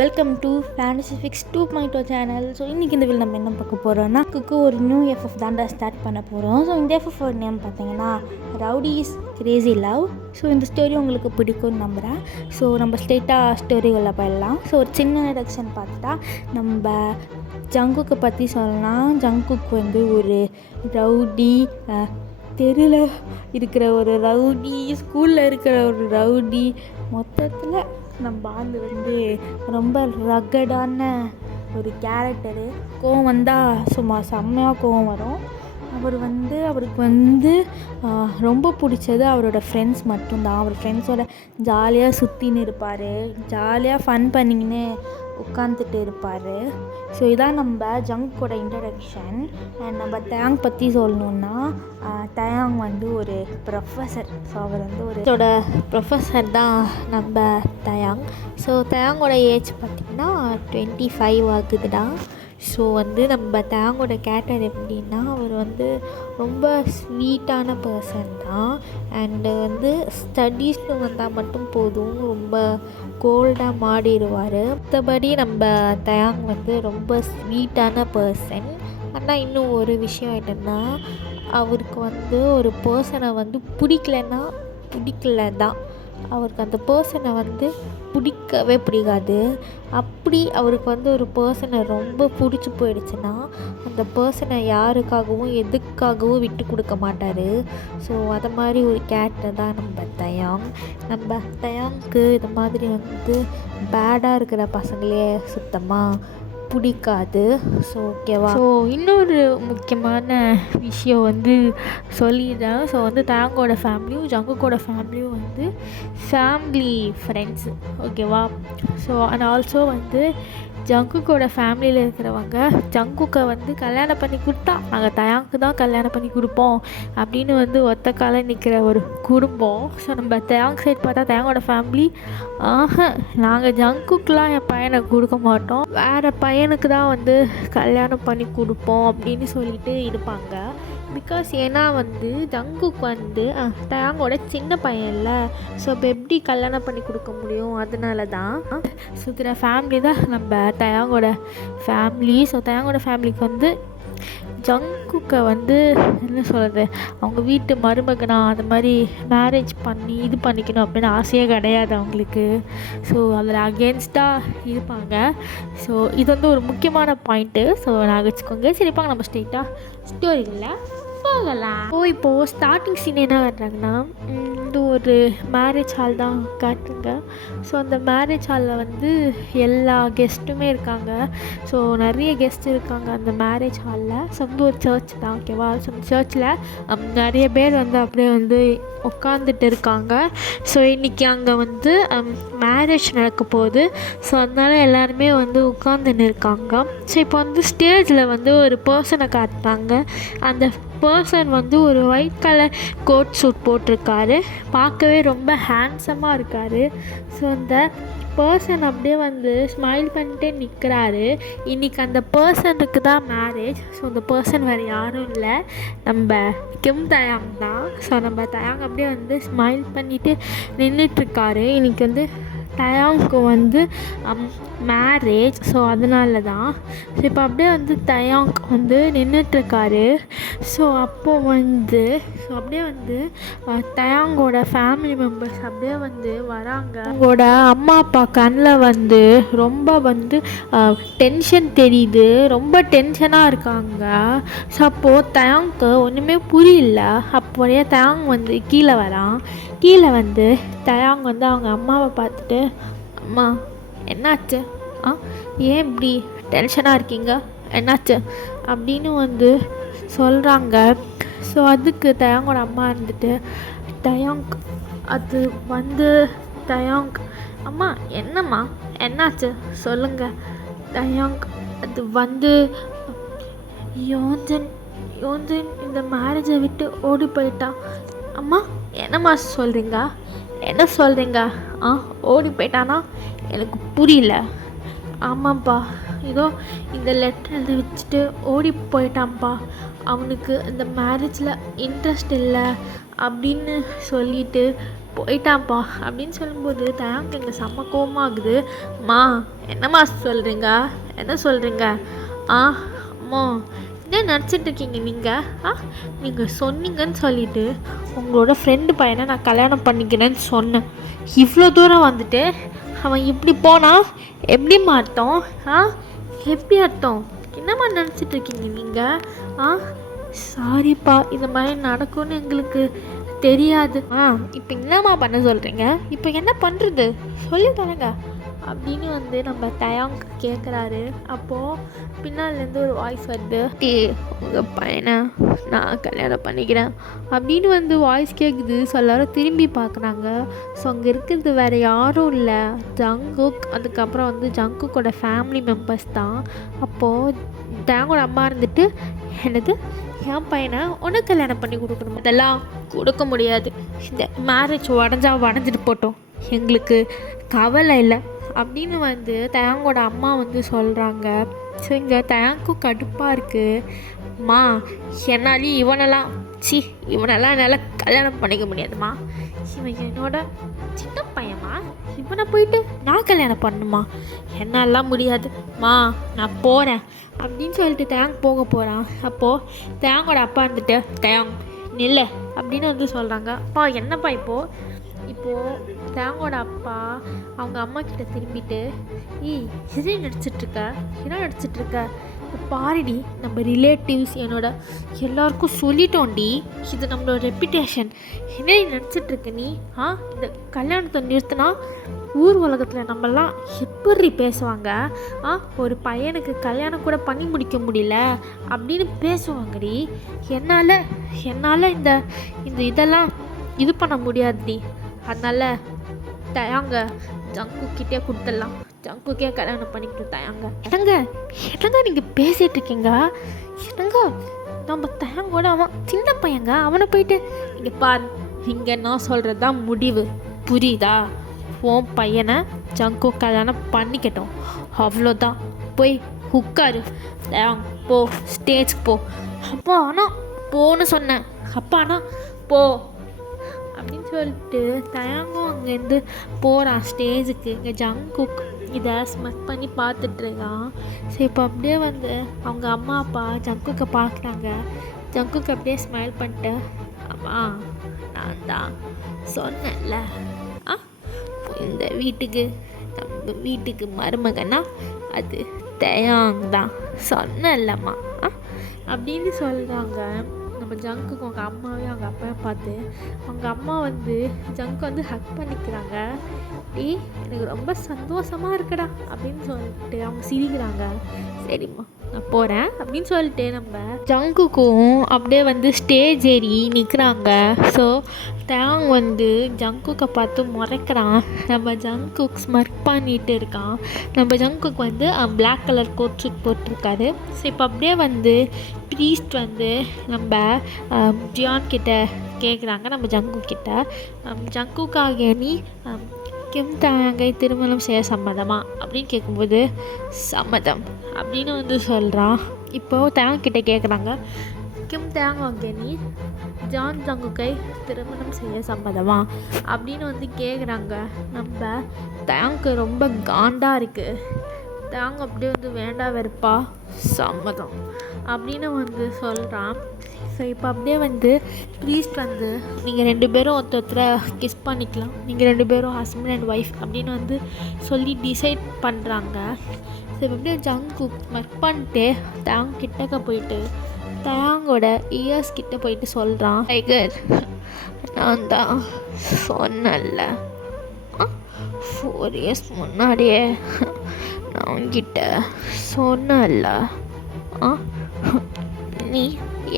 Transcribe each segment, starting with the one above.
Welcome to fantasy fix 2.0 channel. So இன்றைக்கி இந்த video நம்ம என்ன பார்க்க போகிறோம்னா ஒரு நியூ எஃப்எஃப் தாண்டா ஸ்டார்ட் பண்ண போகிறோம். ஸோ இந்த எஃப்எஃப் நேம் பார்த்தீங்கன்னா ரவுடிஸ் கிரேசி லவ். ஸோ இந்த ஸ்டோரி உங்களுக்கு பிடிக்கும்னு நம்புகிறேன். ஸோ நம்ம ஸ்ட்ரெயிட்டாக ஸ்டோரிகளை போயிடலாம். ஸோ ஒரு சின்ன இன்ட்ரடக்ஷன் பார்த்துட்டா நம்ம ஜங்குக்கை பற்றி சொல்லலாம். ஜங்குக் வந்து ஒரு ரவுடி, தெருவில் இருக்கிற ஒரு ரவுடி, ஸ்கூலில் இருக்கிற ஒரு ரவுடி, மொத்தத்தில் நம்ம ஆள் வந்து ரொம்ப ரகடான ஒரு கேரக்டரு. கோவம் வந்தால் சும்மா செம்மையாக கோவம் வரும். அவருக்கு வந்து ரொம்ப பிடிச்சது அவரோட ஃப்ரெண்ட்ஸ் மட்டும்தான். அவர் ஃப்ரெண்ட்ஸோட ஜாலியாக சுற்றின்னு இருப்பார், ஜாலியாக ஃபன் பண்ணிக்கின்னு உட்காந்துட்டு இருப்பார். ஸோ இதான் நம்ம ஜங்கோட இன்ட்ரடக்ஷன். அண்ட் நம்ம தயாங் பற்றி சொல்லணுன்னா, தயாங் வந்து ஒரு ப்ரொஃபஸர். ஸோ அவர் வந்து ஒரு ப்ரொஃபஸர் தான் நம்ம தயாங். ஸோ தயாங்கோட ஏஜ் பார்த்திங்கன்னா 25 ஆகுதுடா. ஸோ வந்து நம்ம தயாங்கோட கேரக்டர் எப்படின்னா, அவர் வந்து ரொம்ப ஸ்வீட்டான பர்சன் தான். அண்டு வந்து ஸ்டடீஸ்னு வந்தால் மட்டும் போதும், ரொம்ப கோல்டாக மாறிடுவார். மற்றபடி நம்ம தயாங் வந்து ரொம்ப ஸ்வீட்டான பர்சன். ஆனால் இன்னும் ஒரு விஷயம் என்னென்னா, அவருக்கு வந்து ஒரு பர்சனை வந்து பிடிக்கல தான். அவருக்கு அந்த பர்சனை வந்து பிடிக்கவே பிடிக்காது. அப்படி அவருக்கு வந்து ஒரு பர்சனை ரொம்ப பிடிச்சி போயிடுச்சுன்னா, அந்த பர்சனை யாருக்காகவும் எதுக்காகவும் விட்டு கொடுக்க மாட்டார். ஸோ அது மாதிரி ஒரு கேரக்டர் தான் நம்ம தயாங். நம்ம தயாங்க்கு இது மாதிரி வந்து பேடாக இருக்கிற பசங்களே சுத்தமாக பிடிக்காது. ஸோ ஓகேவா. ஸோ இன்னொரு முக்கியமான விஷயம் வந்து சொல்லிடுறேன். ஸோ வந்து தயாங்கோட ஃபேமிலியும் ஜங்குக்கோட ஃபேமிலியும் வந்து ஃபேமிலி ஃப்ரெண்ட்ஸு, ஓகேவா. ஸோ அண்ட் ஆல்சோ வந்து ஜங்குக்கோட ஃபேமிலியில் இருக்கிறவங்க ஜங்குக்கை வந்து கல்யாணம் பண்ணி கொடுத்தா நாங்கள் தயாங்க்கு தான் கல்யாணம் பண்ணி கொடுப்போம் அப்படின்னு வந்து ஒத்த கால நிற்கிற ஒரு குடும்பம். ஸோ நம்ம தயாங் சைட் பார்த்தா தயாங்கோட ஃபேமிலி, நாங்கள் ஜங்குக்கெலாம் என் பையனை கொடுக்க மாட்டோம், வேறு பையனுக்கு தான் வந்து கல்யாணம் பண்ணி கொடுப்போம் அப்படின்னு சொல்லிட்டு இருப்பாங்க. பிகாஸ் ஏன்னா வந்து ஜங்குக் வந்து தயாங்கோட சின்ன பையன் இல்லை. ஸோ இப்போ எப்படி கல்யாணம் பண்ணி கொடுக்க முடியும்? அதனால தான் சுற்றுற ஃபேமிலி தான் நம்ம தயாங்கோட ஃபேமிலி. ஸோ தயாங்கோட ஃபேமிலிக்கு வந்து ஜங்குக்கை வந்து என்ன சொல்கிறது, அவங்க வீட்டு மருமகனா அது மாதிரி மேரேஜ் பண்ணி இது பண்ணிக்கணும் அப்படின்னு ஆசையே கிடையாது அவங்களுக்கு. ஸோ அதில் அகேன்ஸ்டாக இருப்பாங்க. ஸோ இது வந்து ஒரு முக்கியமான பாயிண்ட்டு. ஸோ நான் வச்சுக்கோங்க. சரிப்பாங்க, நம்ம ஸ்ட்ரெயிட்டாக ஸ்டோரியில் போகலாம். இப்போது ஸ்டார்டிங் சீன் என்ன காட்டுறாங்கன்னா, இது ஒரு மேரேஜ் ஹால் தான் காட்டுங்க. ஸோ அந்த மேரேஜ் ஹாலில் வந்து எல்லா கெஸ்ட்டுமே இருக்காங்க. ஸோ நிறைய கெஸ்ட் இருக்காங்க அந்த மேரேஜ் ஹாலில். ஸோ வந்து ஒரு சர்ச் தான், ஓகேவா. ஸோ அந்த சர்ச்சில் நிறைய பேர் வந்து அப்படியே வந்து உட்காந்துட்டு இருக்காங்க. ஸோ இன்றைக்கி அங்கே வந்து மேரேஜ் நடக்க போகுது. ஸோ அதனால் எல்லாருமே வந்து உட்காந்துன்னு இருக்காங்க. ஸோ இப்போ வந்து ஸ்டேஜில் வந்து ஒரு பர்சனை காட்டுறாங்க. அந்த பர்சன் வந்து ஒரு ஒயிட் கலர் கோட் சூட் போட்டிருக்காரு, பார்க்கவே ரொம்ப ஹேண்ட்ஸமாக இருக்கார். ஸோ அந்த பர்சன் அப்படியே வந்து ஸ்மைல் பண்ணிட்டே நிற்கிறாரு. இன்றைக்கி அந்த பர்சனுக்கு தான் மேரேஜ். ஸோ அந்த பர்சன் வேறு யாரும் இல்லை, நம்ம கிம் தயாங் தான். ஸோ நம்ம தயாங் அப்படியே வந்து ஸ்மைல் பண்ணிவிட்டு நின்றுட்டுருக்காரு. இன்றைக்கி வந்து தயாங்க்கு வந்து மேரேஜ். ஸோ அதனால தான். ஸோ இப்போ அப்படியே வந்து தயாங்க் வந்து நின்றுட்டுருக்காரு. ஸோ அப்படியே வந்து தயாங்கோட ஃபேமிலி மெம்பர்ஸ் அப்படியே வந்து வராங்க. அவங்களோட அம்மா அப்பா கண்ணில் வந்து ரொம்ப வந்து டென்ஷன் தெரியுது, ரொம்ப டென்ஷனாக இருக்காங்க. ஸோ அப்போது தயாங்க்கு ஒன்றுமே புரியல. அப்படியே தயாங் வந்து கீழே வரான். கீழே வந்து தயாங் வந்து அவங்க அம்மாவை பார்த்துட்டு, அம்மா என்னாச்சு, ஏன் இப்படி டென்ஷனாக இருக்கீங்க, என்னாச்சு அப்படின்னு வந்து சொல்கிறாங்க. ஸோ அதுக்கு தயாங்கோட அம்மா இருந்துட்டு, தயாங் அம்மா என்னம்மா என்னாச்சு சொல்லுங்கள். தயாங் அது வந்து யோஞ்சன் இந்த மேரேஜை விட்டு ஓடி போயிட்டான். அம்மா என்னம்மா சொல்கிறீங்க, என்ன சொல்கிறீங்க, ஓடி போயிட்டானா, எனக்கு புரியல. ஆமாம்ப்பா, ஏதோ இந்த லெட்டர் எழுதி வச்சுட்டு ஓடி போயிட்டான்ப்பா, அவனுக்கு இந்த மேரேஜில் இன்ட்ரெஸ்ட் இல்லை அப்படின்னு சொல்லிட்டு போயிட்டான்ப்பா அப்படின்னு சொல்லும்போது தயாங்க எங்கள் செம்ம கோவமாகுது. அம்மா என்னம்மா சொல்கிறீங்க, என்ன சொல்கிறீங்க? அம்மா என்ன நினச்சிட்ருக்கீங்க நீங்கள்? நீங்கள் சொன்னீங்கன்னு சொல்லிவிட்டு உங்களோட ஃப்ரெண்டு பையனை நான் கல்யாணம் பண்ணிக்கிறேன்னு சொன்னேன். இவ்வளோ தூரம் வந்துட்டு அவன் இப்படி போனால் எப்படி அர்த்தம்? எப்படி அர்த்தம்? என்னம்மா நினச்சிட்ருக்கீங்க நீங்கள்? சாரிப்பா, இந்த மாதிரி நடக்கும்னு எங்களுக்கு தெரியாது. இப்போ என்னம்மா பண்ண சொல்கிறீங்க? இப்போ என்ன பண்ணுறது சொல்லி தரேங்க அப்படின்னு வந்து நம்ம தயாங்க கேட்குறாரு. அப்போது பின்னாலேருந்து ஒரு வாய்ஸ் வருது, உங்கள் பையனை நான் கல்யாணம் பண்ணிக்கிறேன் அப்படின்னு வந்து வாய்ஸ் கேட்குது. ஸோ எல்லோரும் திரும்பி பார்க்குறாங்க. ஸோ அங்கே இருக்கிறது வேறு யாரும் இல்லை, ஜங்குக், அதுக்கப்புறம் வந்து ஜங்குக்கோட ஃபேமிலி மெம்பர்ஸ் தான். அப்போது தயாங்கோட அம்மா இருந்துட்டு, என்னது என் பையனை உனக்கு கல்யாணம் பண்ணி கொடுக்கணும், அதெல்லாம் கொடுக்க முடியாது, இந்த மேரேஜ் உடஞ்சிட்டு போட்டோம், எங்களுக்கு கவலை இல்லை அப்படின்னு வந்து தயாங்கோட அம்மா வந்து சொல்கிறாங்க. ஸோ இங்கே தயாங்கும் கடுப்பாக இருக்குது. அம்மா என்னாலையும் இவனெல்லாம் என்னால் கல்யாணம் பண்ணிக்க முடியாதும்மா, இவன் என்னோட சின்ன பையன்மா, இவனை போயிட்டு நான் கல்யாணம் பண்ணணுமா, என்னாலாம் முடியாதும்மா, நான் போகிறேன் அப்படின்னு சொல்லிட்டு தயாங் போக போகிறான். அப்போது தயாங்கோட அப்பா இருந்துட்டு, தயாங் நில்லை அப்படின்னு வந்து சொல்கிறாங்க. அப்பா என்னப்பா இப்போது தயாங்கோட அப்பா அவங்க அம்மா கிட்ட திரும்பிட்டு, எது என்ன நடிச்சிட்ருக்க பாருடி, நம்ம ரிலேட்டிவ்ஸ் என்னோட எல்லாருக்கும் சொல்லிட்டோண்டி, இது நம்மளோட ரெப்புடேஷன், என்ன நினச்சிட்ருக்க நீ? இந்த கல்யாணத்தை நிறுத்தினா ஊர் உலகத்தில் நம்மளாம் எப்படி பேசுவாங்க? ஒரு பையனுக்கு கல்யாணம் கூட பண்ணி முடிக்க முடியல அப்படின்னு பேசுவாங்கடி. என்னால் இந்த இதெல்லாம் இது பண்ண முடியாதுடி, அதனால் தயாங்க ஜங்குக்கிட்டே கொடுத்துடலாம், ஜங்குக்கே கல்யாணம் பண்ணிக்கிட்டு தயாங்க. என்னங்க நீங்கள் பேசிகிட்டு இருக்கீங்க? என்னங்க நம்ம தயாங்கோட அவன் சின்ன பையங்க, அவனை போயிட்டு இங்கே பாரு, இங்கே நான் சொல்கிறது தான் முடிவு, புரியுதா? உன் பையனை ஜங்கு கல்யாணம் பண்ணிக்கட்டும், அவ்வளோதான், போய் உட்காரு, தயாங் போ, ஸ்டேஜ்க்கு போ. அப்பா ஆனால் போன்னு சொன்னேன், அப்பா ஆனால் போ அப்படின்னு சொல்லிட்டு தயாங்கும் அங்கேருந்து போகிறான் ஸ்டேஜுக்கு. இங்கே ஜங்குக் இதை ஸ்மெக் பண்ணி பார்த்துட்ருக்கான். ஸோ இப்போ அப்படியே வந்து அவங்க அம்மா அப்பா ஜங்குக்கை பார்க்குறாங்க. ஜங்குக்கு அப்படியே ஸ்மைல் பண்ணிட்டு, அம்மா நான் தான் சொன்னேன்ல, இந்த நம்ம வீட்டுக்கு மருமகனா அது தயாங் தான், சொன்னேன்லம்மா அப்படின்னு சொல்கிறாங்க. நம்ம ஜங்குக்கு அவங்க அம்மாவையும் அவங்க அப்பாவை பார்த்து அவங்க அம்மா வந்து ஜங்கு வந்து ஹக் பண்ணிக்கிறாங்க. எனக்கு ரொம்ப சந்தோஷமாக இருக்குடா அப்படின்னு சொல்லிட்டு அவங்க சிரிக்கிறாங்க. சரிம்மா நான் போகிறேன் அப்படின்னு சொல்லிட்டு நம்ம ஜங்குக்கும் அப்படியே வந்து ஸ்டேஜ் ஏறி நிற்கிறாங்க. ஸோ தயாங் வந்து ஜங்குக்கை பார்த்து முறைக்கிறான். நம்ம ஜங்குக் ஸ்மர்க் பண்ணிட்டு இருக்கான். நம்ம ஜங்குக் வந்து பிளாக் கலர் கோட் சூட் போட்டிருக்காரு. ஸோ இப்போ அப்படியே வந்து ப்ரீஸ்ட் வந்து நம்ம ஜியான் கிட்ட கேட்குறாங்க, நம்ம ஜங்குக் கிட்ட, ஜங்குக்காக நீ கிம் தயாங்கை திருமணம் செய்ய சம்மதமா அப்படின்னு கேட்கும்போது சம்மதம் அப்படின்னு வந்து சொல்கிறான். இப்போது தயாங் கிட்ட கேட்குறாங்க, கிம் தயாங்காக நீ ஜான் ஜங்குக்கை திருமணம் செய்ய சம்மதமா அப்படின்னு வந்து கேட்குறாங்க. நம்ம தயாங்க்கு ரொம்ப காண்டாக இருக்குது. தயாங் அப்படியே வந்து வேண்டா வெறுப்பா சம்மதம் அப்படின்னு வந்து சொல்கிறான். ஸோ இப்போ அப்படியே வந்து ப்ரீஸ்ட் வந்து நீங்கள் 2 பேரும் ஒருத்தரை கிஸ் பண்ணிக்கலாம், நீங்கள் 2 பேரும் ஹஸ்பண்ட் அண்ட் ஒய்ஃப் அப்படின்னு வந்து சொல்லி டிசைட் பண்ணுறாங்க. ஸோ இப்போ அப்படியே ஜங்குக் ஒர்க் பண்ணிட்டு தயாங் கிட்டக்க போயிட்டு தயாங்கோட இயர்ஸ் கிட்ட போயிட்டு சொல்கிறான், டைகர் நான் தான் சொன்னல 4 years முன்னாடியே நான் உங்ககிட்ட சொன்னல, நீ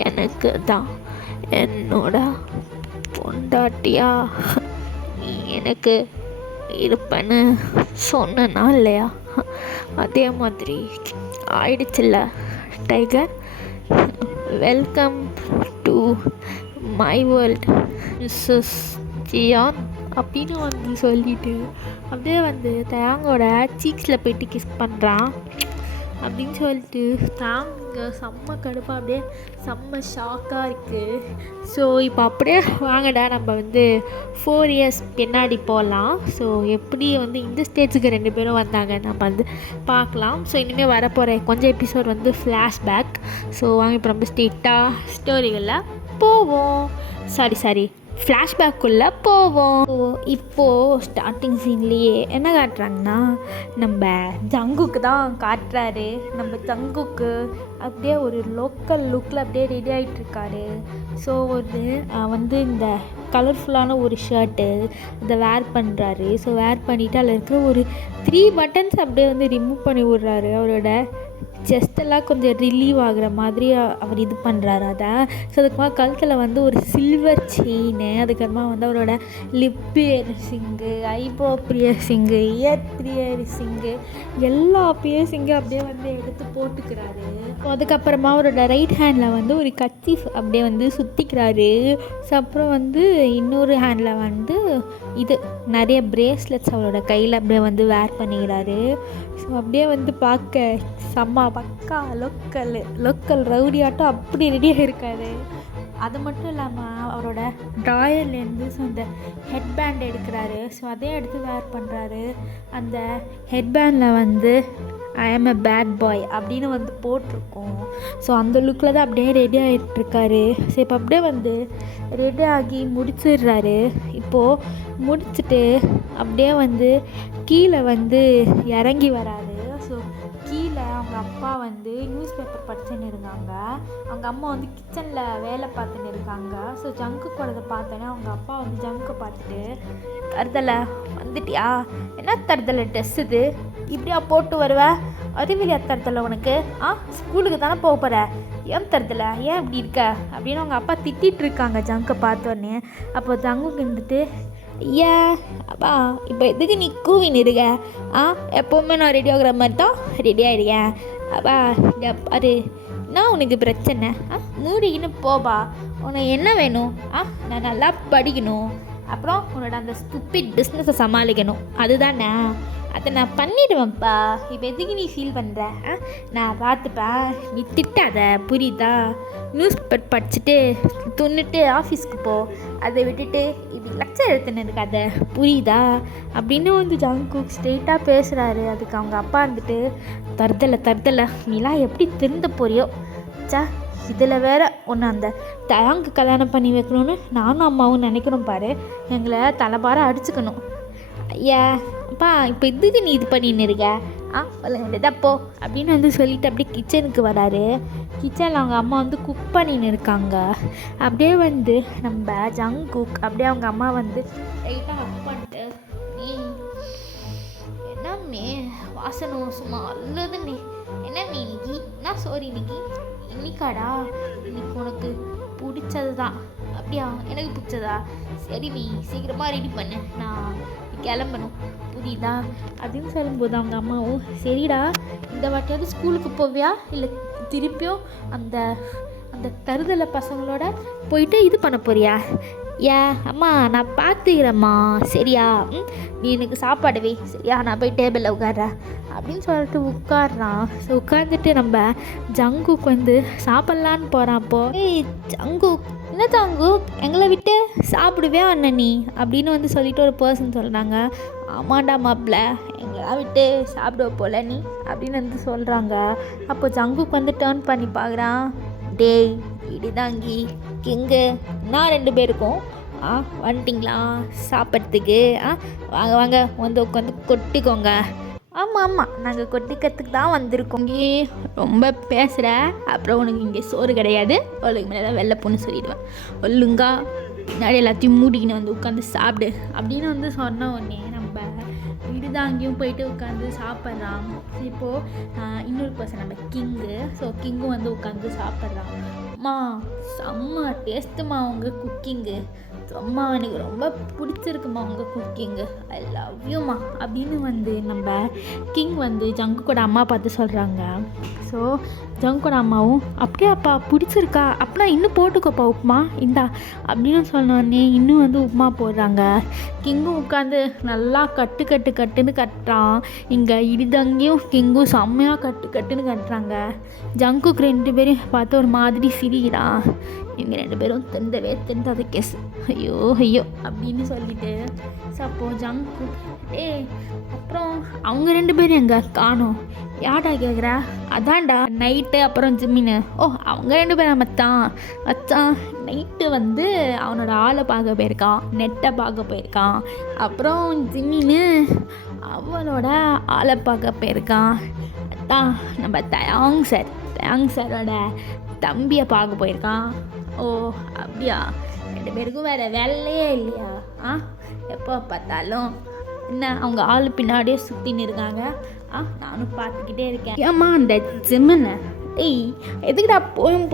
எனக்கு தான் என்னோட பொண்டாட்டியா நீ எனக்கு இருப்பேன்னு சொன்னா இல்லையா, அதே மாதிரி ஆயிடுச்சுல்ல tiger. Welcome to my world Mrs Ziyan அப்படின்னு வந்து சொல்லிட்டு அப்படியே வந்து தயாங்கோட சீக்ஸில் போயிட்டு கிஸ் பண்ணுறான். அப்படின்னு சொல்லிட்டு தாங்க செம்ம கடுப்பாக அப்படியே செம்ம ஷாக்காக இருக்குது. ஸோ இப்போ அப்படியே வாங்கடா நம்ம வந்து 4 இயர்ஸ் பின்னாடி போகலாம். ஸோ எப்படி வந்து இந்த ஸ்டேஜுக்கு 2 பேரும் வந்தாங்க நம்ம வந்து பார்க்கலாம். ஸோ இனிமேல் வரப்போகிற கொஞ்சம் எபிசோட் வந்து ஃப்ளாஷ்பேக். ஸோ வாங்க இப்போ நம்ம ஸ்ட்ரெயிட்டாக ஸ்டோரிகளில் போவோம். சாரி ஃப்ளாஷ்பேக்குள்ளே போவோம். ஸோ இப்போது ஸ்டார்டிங் சீன்லேயே என்ன காட்டுறாங்கன்னா நம்ம ஜங்குக்கு தான் காட்டுறாரு. நம்ம ஜங்குக்கு அப்படியே ஒரு லோக்கல் லுக்கில் அப்படியே ரெடி ஆகிட்டுருக்காரு. ஸோ ஒரு வந்து இந்த கலர்ஃபுல்லான ஒரு ஷர்ட்டு இதை வேர் பண்ணுறாரு. ஸோ வேர் பண்ணிவிட்டு அதில் இருக்கிற ஒரு 3 பட்டன்ஸ் அப்படியே வந்து ரிமூவ் பண்ணி விட்றாரு. அவரோட செஸ்டெல்லாம் கொஞ்சம் ரிலீவ் ஆகுற மாதிரி அவர் இது பண்ணுறாரு அதை. ஸோ அதுக்கப்புறமா கழுத்தில் வந்து ஒரு சில்வர் செயின், அதுக்கப்புறமா வந்து அவரோட லிப் பியர்சிங்கு, ஐப்ரோ பியர்சிங்கு, இயர் பியர்சிங்கு, எல்லா பியர்சிங்கும் அப்படியே வந்து எடுத்து போட்டுக்கிறாரு. அதுக்கப்புறமா அவரோட ரைட் ஹேண்டில் வந்து ஒரு கர்ச்சீஃப் அப்படியே வந்து சுற்றிக்கிறாரு. ஸோ அப்புறம் வந்து இன்னொரு ஹேண்டில் வந்து இது நிறைய பிரேஸ்லெட்ஸ் அவரோட கையில் அப்படியே வந்து வேர் பண்ணிக்கிறாரு. ஸோ அப்படியே வந்து பார்க்க செம்ம பக்கா லோக்கல் ரவுடியாட்டம் அப்படி ரெடியாக இருக்காரு. அது மட்டும் இல்லாமல் அவரோட ட்ராயர்லேருந்து ஸோ அந்த ஹெட்பேண்ட் எடுக்கிறாரு. ஸோ அதையும் எடுத்து வேர் பண்ணுறாரு. அந்த ஹெட்பேண்டில் வந்து ஐ ஆம் எ பேட் பாய் அப்படின்னு வந்து போட்டிருக்கோம். ஸோ அந்த லுக்கில் தான் அப்படியே ரெடி ஆகிட்டுருக்காரு. ஸோ இப்போ அப்படியே வந்து ரெடி ஆகி முடிச்சிடுறாரு. இப்போது முடிச்சுட்டு அப்படியே வந்து கீழே வந்து இறங்கி வராரு. ஸோ கீழே அவங்க அப்பா வந்து நியூஸ் பேப்பர் படிச்சுன்னு இருந்தாங்க. அவங்க அம்மா வந்து கிச்சனில் வேலை பார்த்துன்னு இருக்காங்க. ஸோ ஜங்கு போகிறத பார்த்தோன்னே அவங்க அப்பா வந்து ஜங்கு பார்த்துட்டு, தருதலை வந்துட்டியா, என்ன தருதலை ட்ரெஸ் இது இப்படியா போட்டு வருவ, அறிவிலியா தருதலை உனக்கு, ஸ்கூலுக்கு தானே போக போகிற, ஏன் தருதலை ஏன் இப்படி இருக்க அப்படின்னு அவங்க அப்பா திட்டிகிட்டு இருக்காங்க ஜங்கை பார்த்தோன்னே. அப்போ ஜங்குக்கு இருந்துட்டு, ஏன் அப்பா இப்போ எதுக்கு நீ கூவின்னு இருக்க, எப்போவுமே நான் ரெடி ஆகிற மாதிரி தான் ரெடி ஆகிடுக்கேன் அப்பா, பாரு நான் உனக்கு பிரச்சனை, மூடிக்கின்னு போபா, உனக்கு என்ன வேணும், நான் நல்லா படிக்கணும், அப்புறம் உன்னோட அந்த ஸ்டூபிட் பிஸ்னஸை சமாளிக்கணும், அதுதானே, அதை நான் பண்ணிவிடுவேன்ப்பா, இப்போ எதுக்கு நீ ஃபீல் பண்ணுற, நான் பார்த்துப்பேன், நீ திட்டாத புரியுதா, நியூஸ் பேப்பர் படிச்சுட்டு துண்ணுட்டு ஆஃபீஸ்க்கு போ, அதை விட்டுட்டு இப்படி லெக்சர் எடுத்துன்னு இருக்காத புரியுதா அப்படின்னு வந்து ஜங்குக் ஸ்ட்ரெயிட்டாக பேசுகிறாரு. அதுக்கு அவங்க அப்பா இருந்துட்டு, தருதலை நீலாம் எப்படி திருந்த போறியோ, சா இதில் வேற ஒன்று அந்த தயாங்கு கல்யாணம் பண்ணி வைக்கணும்னு நானும் அம்மாவும் நினைக்கணும் பாரு, எங்களை தலைபார அடிச்சுக்கணும், ஐயா அப்பா இப்போ இதுக்கு நீ இது பண்ணின்னு இருக்க, போ அப்படின்னு வந்து சொல்லிட்டு அப்படியே கிச்சனுக்கு வராரு. கிச்சனில் அவங்க அம்மா வந்து குக் பண்ணின்னு இருக்காங்க. அப்படியே வந்து நம்ம ஜங்குக் அப்படியே அவங்க அம்மா வந்து லைட்டாக அப் பண்ணிட்டு, என்னம்மே வாசனை சும்மா அல்லதுமே, என்னம்மே இன்னைக்கு என்ன சோறு இன்னைக்காடா, இன்னைக்கு உனக்கு பிடிச்சது தான், அப்படியா எனக்கு பிடிச்சதா, சரி நீ சீக்கிரமாக ரெடி பண்ணு, நான் கிளம்பணும் புரியுதா அப்படின்னு சொல்லும்போது அவங்க அம்மாவும், சரிடா இந்த வாட்டியாவது ஸ்கூலுக்கு போவியா இல்லை திருப்பியும் அந்த அந்த தருதலை பசங்களோட போயிட்டு இது பண்ண போறியா, அம்மா நான் பார்த்துக்கிறேம்மா சரியா, நீ எனக்கு சாப்பாடு வை சரியா, நான் போய் டேபிளில் உட்கார்றேன் அப்படின்னு சொல்லிட்டு உட்காடுறான். ஸோ உட்காந்துட்டு நம்ம ஜங்குக்கு வந்து சாப்பிட்லான்னு போகிறான். அப்போது ஜங்குக் என்ன ஜங்குக் எங்களை விட்டு சாப்பிடுவே அண்ணன் நீ அப்படின்னு வந்து சொல்லிட்டு ஒரு பர்சன் சொல்கிறாங்க. ஆமாண்டா மாப்பிள்ள எங்களெல்லாம் விட்டு சாப்பிடுவ போல நீ அப்படின்னு வந்து சொல்கிறாங்க. அப்போ ஜங்குக் வந்து டேர்ன் பண்ணி பார்க்குறான், டேய் இடிதாங்கி கிங்கு நான் 2 பேருக்கும் வந்துட்டிங்களா சாப்பிட்றதுக்கு, வாங்க வாங்க வந்து உட்காந்து கொட்டிக்கோங்க, ஆமாம் நாங்கள் கொட்டிக்கிறதுக்கு தான் வந்திருக்கோம், இங்கே ரொம்ப பேசுகிற அப்புறம் உனக்கு இங்கே சோறு கிடையாது, ஒழுங்கு மேலே தான் வெளில போன்னு சொல்லிடுவேன், ஒழுங்கா பின்னாடி எல்லாத்தையும் மூடிக்கின்னு வந்து உட்காந்து சாப்பிடு அப்படின்னு வந்து சொன்ன உடனே நம்ம இதுதான் அங்கேயும் போயிட்டு உட்காந்து சாப்பிட்றான். இப்போது இன்னொரு பர்சன் நம்ம கிங்கு. ஸோ கிங்கும் வந்து உட்காந்து சாப்பிட்றான். அம்மா செம்ம டேஸ்ட்டுமா உங்கள் குக்கிங்கு, அம்மா எனக்கு ரொம்ப பிடிச்சிருக்குமா உங்கள் குக்கிங்கு, ஐ லவ் யூம்மா அப்படின்னு வந்து நம்ம கிங் வந்து ஜங்கு கூட அம்மா பார்த்து சொல்கிறாங்க. ஸோ ஜங்கோட அம்மாவும் அப்படியே அப்பா பிடிச்சிருக்கா அப்படின்னா இன்னும் போட்டுக்கோப்பா உப்புமா இந்தா அப்படின்னு சொன்னோடனே இன்னும் வந்து உப்புமா போடுறாங்க. கிங்கும் உட்காந்து நல்லா கட்டுன்னு கட்டுறான். இங்கே இடிதங்கியும் கிங்கும் செம்மையாக கட்டுன்னு கட்டுறாங்க. ஜங்குக்கு 2 பேரையும் பார்த்து ஒரு மாதிரி சிரிக்கிறான். இவங்க 2 பேரும் தெரிந்தாத கேஸ். ஐயோ அப்படின்னு சொல்லிட்டு அப்போ ஜங்கு அப்புறம் அவங்க 2 பேரும் எங்கே காணோம், யார்டா கேட்குறா? அதான்டா நைட்டு அப்புறம் ஜிம்மின்னு. அவங்க 2 பேரும் மச்சான் நைட்டு வந்து அவனோட ஆளை பார்க்க போயிருக்கான், நெட்டை பார்க்க போயிருக்கான். அப்புறம் ஜிம்மின்னு அவனோட ஆளை பார்க்க போயிருக்கான். அதான் நம்ம தயாங் சாரோட தம்பியை பார்க்க போயிருக்கான். அப்படியா? 2 பேருக்கும் வேறு வேலையே இல்லையா? எப்போ பார்த்தாலும் என்ன அவங்க ஆள் பின்னாடியே சுற்றின்னு இருக்காங்க. நானும் பார்த்துக்கிட்டே இருக்கேன். ஏம்மா அந்த ஜிம்முன்னு எதுக்குடா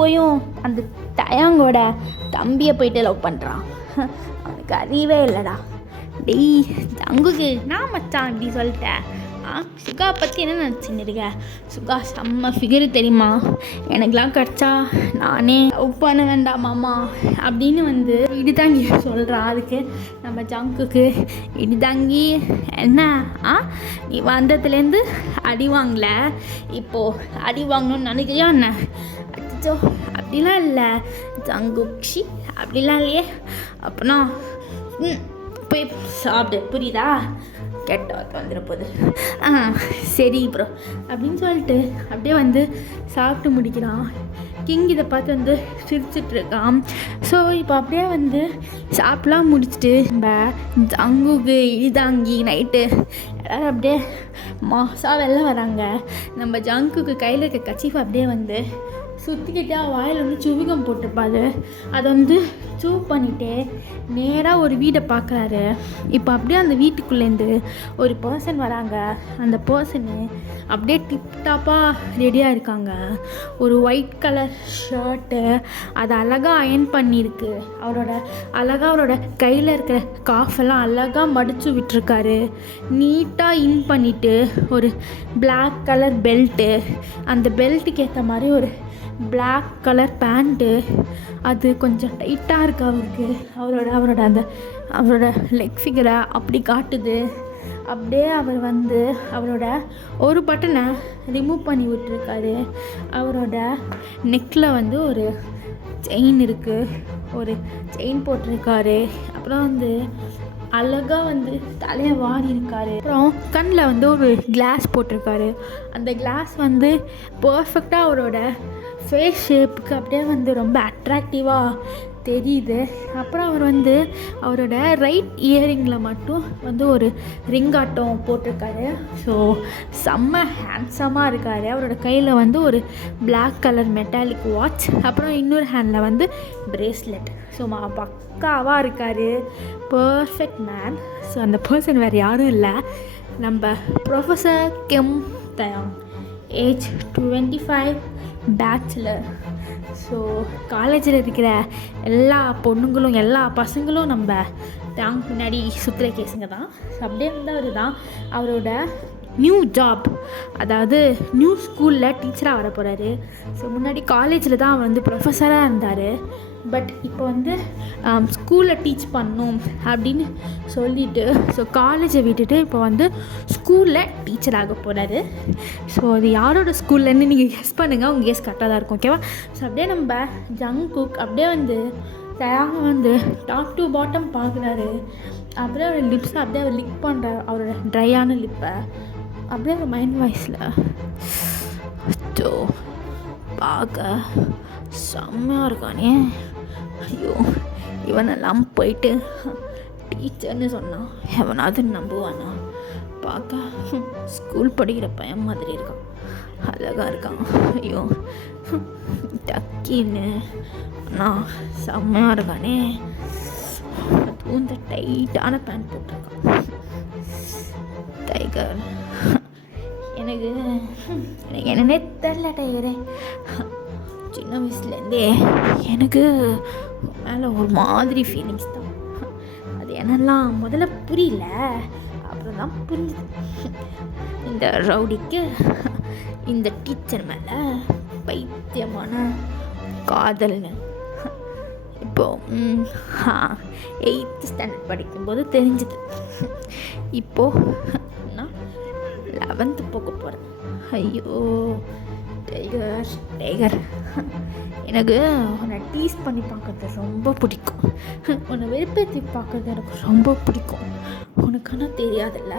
போயும் அந்த தயாங்கோட தம்பியை போயிட்டு லவ் பண்ணுறான்? அவனுக்கு அறிவே இல்லைடா. ஜங்குக்கு நான் மச்சான் இப்படி சொல்லிட்டேன். சுகா பற்றி என்ன நினச்சின்னு இருக்க? சுகா செம்ம ஃபிகரு தெரியுமா? எனக்கெலாம் கிடச்சா நானே லவ் பண்ண வேண்டாமாம்மா அப்படின்னு வந்து இடிதாங்கி சொல்கிறான். அதுக்கு நம்ம ஜங்குக்கு இடிதாங்கி என்ன நீ வந்ததுலேருந்து அடி வாங்கல, இப்போது அடி வாங்கணும்னு நினைக்கிறியா என்ன? அச்சோ அப்படிலாம் இல்லை ஜங்குக்ஷி, அப்படிலாம் இல்லையே. அப்படின்னா போய் சாப்பிடு, புரியுதா? கெட்ட வார்த்தை வந்துட போகுது. சரி ப்ரோ அப்படின்னு சொல்லிட்டு அப்படியே வந்து சாப்பிட்டு முடிக்கிறான். கிங் இதை பார்த்து வந்து சிரிச்சிட்ருக்கான். ஸோ இப்போ அப்படியே வந்து சாப்பிட்லாம் முடிச்சுட்டு நம்ம ஜங்குக்கு இடிதாங்கி நைட்டு எல்லோரும் அப்படியே வெளில வராங்க. நம்ம ஜங்குக்கு கையில் இருக்க கச்சிஃபை அப்படியே வந்து சுற்றிக்கிட்டே வாயில் வந்து சுவிகம் போட்டிருப்பாரு. அதை வந்து சூவ் பண்ணிவிட்டு நேராக ஒரு வீடை பார்க்குறாரு. இப்போ அப்படியே அந்த வீட்டுக்குள்ளேருந்து ஒரு பர்சன் வராங்க. அந்த பர்சனு அப்படியே டிப்டாப்பாக ரெடியாக இருக்காங்க. ஒரு ஒயிட் கலர் ஷர்ட்டு, அதை அழகாக அயன் பண்ணியிருக்கு. அவரோட கையில் இருக்கிற காஃபெல்லாம் அழகாக மடித்து விட்டுருக்காரு. நீட்டாக இன் பண்ணிவிட்டு ஒரு பிளாக் கலர் பெல்ட்டு, அந்த பெல்ட்டுக்கு ஏற்ற மாதிரி ஒரு பிளாக் கலர் பேண்ட்டு, அது கொஞ்சம் டைட்டாக இருக்குது அவருக்கு. அவரோட லெக் ஃபிகரை அப்படி காட்டுது. அப்படியே அவர் வந்து அவரோட ஒரு பட்டனை ரிமூவ் பண்ணி விட்டுருக்காரு. அவரோட நெக்கில் வந்து ஒரு செயின் இருக்குது, ஒரு செயின் போட்டிருக்காரு. அப்புறம் வந்து அழகாக வந்து தலையை வாரி இருக்காரு. அப்புறம் கண்ணில் வந்து ஒரு கிளாஸ் போட்டிருக்காரு. அந்த கிளாஸ் வந்து பர்ஃபெக்டாக அவரோட ஃபேஸ் ஷேப்புக்கு அப்படியே வந்து ரொம்ப அட்ராக்டிவாக தெரியுது. அப்புறம் அவர் வந்து அவரோட ரைட் இயரிங்கில் மட்டும் வந்து ஒரு ரிங்காட்டம் போட்டிருக்காரு. ஸோ செம்ம ஹேண்ட்ஸமாக இருக்கார். அவரோட கையில் வந்து ஒரு பிளாக் கலர் மெட்டாலிக் வாட்ச், அப்புறம் இன்னொரு ஹேண்டில் வந்து பிரேஸ்லெட். ஸோ பக்காவாக இருக்கார், பர்ஃபெக்ட் மேன். ஸோ அந்த பர்சன் வேறு யாரும் இல்லை, நம்ம ப்ரொஃபஸர் கிம் தயாங், ஏஜ் 25, பேச்சுலர். ஸோ காலேஜில் இருக்கிற எல்லா பொண்ணுங்களும் எல்லா பசங்களும் நம்ம டேங்க் பின்னாடி சுற்றுற கேஸுங்க தான். ஸோ அப்படியே வந்து அவர் தான் அவரோட நியூ ஜாப், அதாவது நியூ ஸ்கூலில் டீச்சராக வர போகிறாரு. ஸோ முன்னாடி காலேஜில் தான் அவர் வந்து ப்ரொஃபஸராக இருந்தார். பட் இப்போ வந்து ஸ்கூலில் டீச் பண்ணணும் அப்படின்னு சொல்லிவிட்டு ஸோ காலேஜை விட்டுட்டு இப்போ வந்து ஸ்கூலில் டீச்சர் ஆக போகிறாரு. ஸோ அது யாரோட ஸ்கூல்லன்னு நீங்கள் கெஸ் பண்ணுங்கள், உங்கள் கெஸ் கரெக்டாக தான் இருக்கும். ஓகேவா? ஸோ அப்படியே நம்ம ஜங்குக் அப்படியே வந்து தயாங்க வந்து டாப் டு பாட்டம் பார்க்குறாரு. அப்படியே அவரோட லிப்ஸை அப்படியே அவர் லிக் பண்ணுறாரு, அவரோட ட்ரையான லிப்பை. அப்படியே ஒரு மைண்ட் வாய்ஸில் அச்சோ பார்க்க செம்மையாக இருக்கானே, ஐயோ இவனெல்லாம் போயிட்டு டீச்சர்னு சொன்னான் எவனாவது நம்புவானா? பார்க்க ஸ்கூல் படிக்கிற பையன் மாதிரி இருக்கான், அழகாக இருக்கான். ஐயோ டக்கின்னு நான் செம்மையாக இருக்கானே. அதுவும் இந்த டைட்டான பேண்ட் போட்டிருக்கான் டைகர். எனக்கு என்னன்னே தெரில டைகரே. சின்ன வயசுலேருந்தே எனக்கு மேலே ஒரு மாதிரி ஃபீலிங்ஸ் தான். அது என்னெல்லாம் முதல்ல புரியல, அப்புறம் தான் புரிஞ்சுது. இந்த ரவுடிக்கு இந்த டீச்சர் மேலே பைத்தியமான காதல்னு இப்போது 8th ஸ்டாண்டர்ட் படிக்கும்போது தெரிஞ்சுது. இப்போது நான் 11th போக போகிறேன். ஐயோ டைகர், எனக்கு உன்னை டீஸ் பண்ணி பார்க்குறது ரொம்ப பிடிக்கும். உன்னை வெறுப்பேற்றி பார்க்குறது எனக்கு ரொம்ப பிடிக்கும். உனக்கான தெரியாதுல்ல,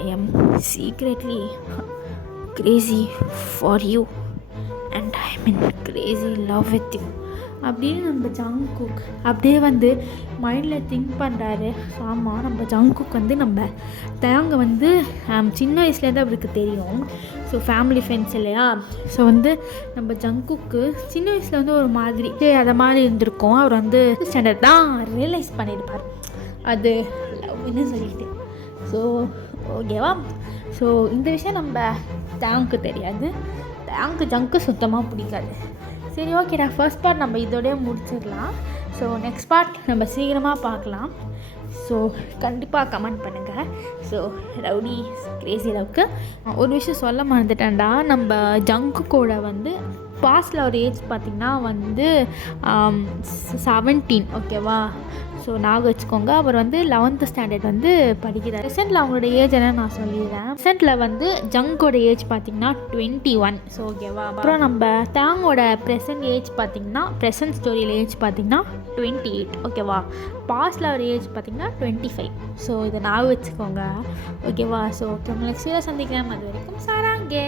I am secretly Crazy for you and I am in Crazy love with you அப்படின்னு நம்ம ஜங்குக் அப்படியே வந்து மைண்டில் திங்க் பண்ணுறாரு. ஆமாம், நம்ம ஜங்குக் வந்து நம்ம தேங்க வந்து சின்ன வயசுலேருந்து அவருக்கு தெரியும். ஸோ ஃபேமிலி ஃப்ரெண்ட்ஸ் இல்லையா. ஸோ வந்து நம்ம ஜங்குக்கு சின்ன வயசில் வந்து ஒரு மாதிரி அதை மாதிரி இருந்திருக்கும். அவர் வந்து ஸ்டாண்டர்ட் தான் ரியலைஸ் பண்ணியிருப்பார் அது லவ்னு சொல்லிட்டு. ஸோ ஓகேவா. ஸோ இந்த விஷயம் நம்ம தேங்க்கு தெரியாது, தேங்க்கு ஜங்க்கு சுத்தமாக பிடிக்காது. சரி, ஓகேடா, ஃபர்ஸ்ட் பார்ட் நம்ம இதோடய முடிச்சிடலாம். ஸோ நெக்ஸ்ட் பார்ட் நம்ம சீக்கிரமாக பார்க்கலாம். ஸோ கண்டிப்பாக கமெண்ட் பண்ணுங்கள். ஸோ ரவுடி கிரேசி லவ்க்கு ஒரு விஷயம் சொல்ல மறந்துட்டேன்டா. நம்ம ஜங்குக்கோட வந்து பாஸ்டில் ஒரு ஏஜ் பார்த்திங்கன்னா வந்து 17, ஓகேவா. ஸோ ஞாபகம் வச்சுக்கோங்க. அவர் வந்து 11th ஸ்டாண்டர்ட் வந்து படிக்கிறார். ப்ரெசென்ட்டில் அவங்களோட ஏஜ் என்னன்னு நான் சொல்லிடுறேன். ப்ரெசென்ட்டில் வந்து ஜங்கோட ஏஜ் பார்த்திங்கன்னா 21. ஸோ ஓகேவா. அப்புறம் நம்ம தேங்கோட ப்ரெசென்ட் ஏஜ் பார்த்திங்கன்னா ப்ரெசென்ட் ஸ்டோரியில் ஏஜ் பார்த்திங்கன்னா 28, ஓகேவா. பாஸ்டில் ஒரு ஏஜ் பார்த்திங்கன்னா 25. ஸோ இதை ஞாபகம் வச்சுக்கோங்க, ஓகேவா. ஸோ ஓகே, உங்களுக்கு சீரியஸ் சந்திக்கிறேன். அது வரைக்கும் சாராங்கே.